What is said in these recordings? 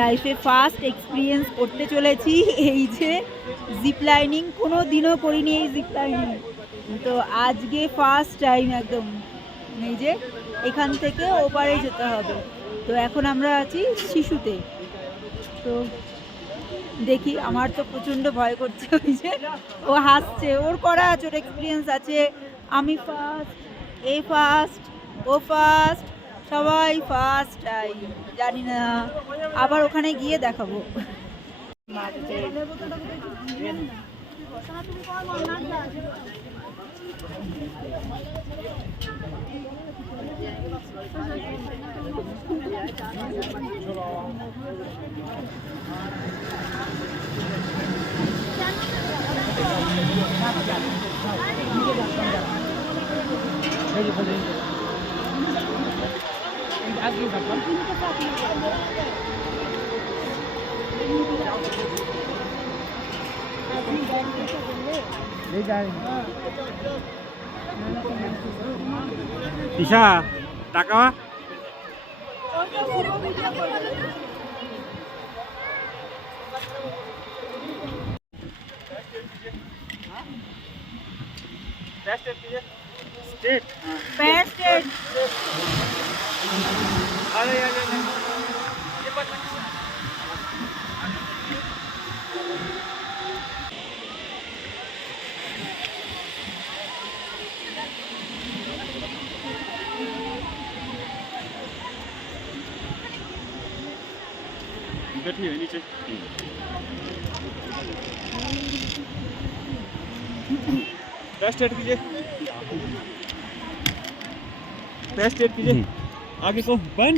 লাইফে first experience করতে চলেছি এই যে জিপ লাইনিং। কোনো দিনও করিনি এই জিপ লাইনিং, তো আজকে ফার্স্ট টাইম একদম। এই যে এখান থেকে ওপারে যেতে হবে। তো এখন আমরা আছি শিশুতে। তো দেখি, আমার তো প্রচণ্ড ভয় করছে। ওই যে ও হাসছে, ওর করা আছে, ওর এক্সপিরিয়েন্স আছে। আমি ফার্স্ট, এ ফার্স্ট, ও ফার্স্ট, সবাই ফার্স্ট টাইম। জানি না, আবার ওখানে গিয়ে দেখাবো। ঈশা টাকা बैठिए नीचे। पैर स्ट्रेट कीजिए, पैर स्ट्रेट कीजिए, आगे को 1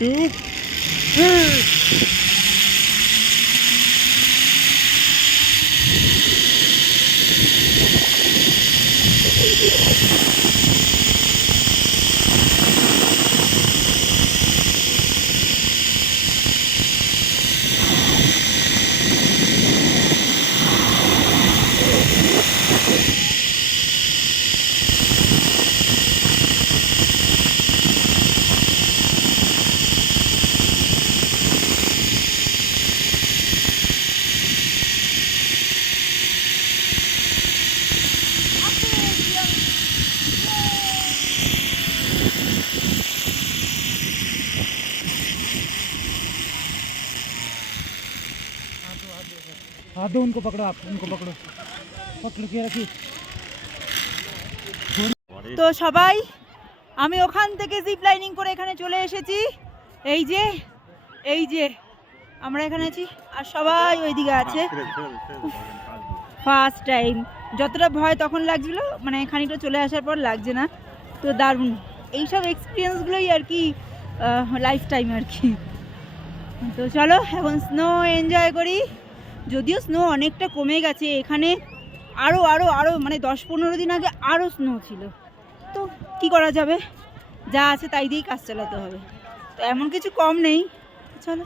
2 3। हाथ दो, उनको पकड़ो, आप उनको पकड़ो, पकड़ के रखिए। তো সবাই, আমি ওখান থেকে জিপ লাইনিং করে এখানে চলে এসেছি। এই যে এই যে আমরা এখানে আছি, আর সবাই ওইদিকে আছে। ফার্স্ট টাইম যতটা ভয় তখন লাগছিল, মানে খানিকটা চলে আসার পর লাগছে না। তো দারুণ এইসব এক্সপিরিয়েন্সগুলোই আর কি লাইফ টাইম আর কি। তো চলো এখন স্নো এনজয় করি। যদিও স্নো অনেকটা কমে গেছে এখানে, আরও আরও আরও মানে 10-15 দিন আগে আরও স্নো ছিল। তো কি করা যাবে, যা আছে তাই দিয়েই কাজ চালাতে হবে। তো এমন কিছু কম নেই, চলো।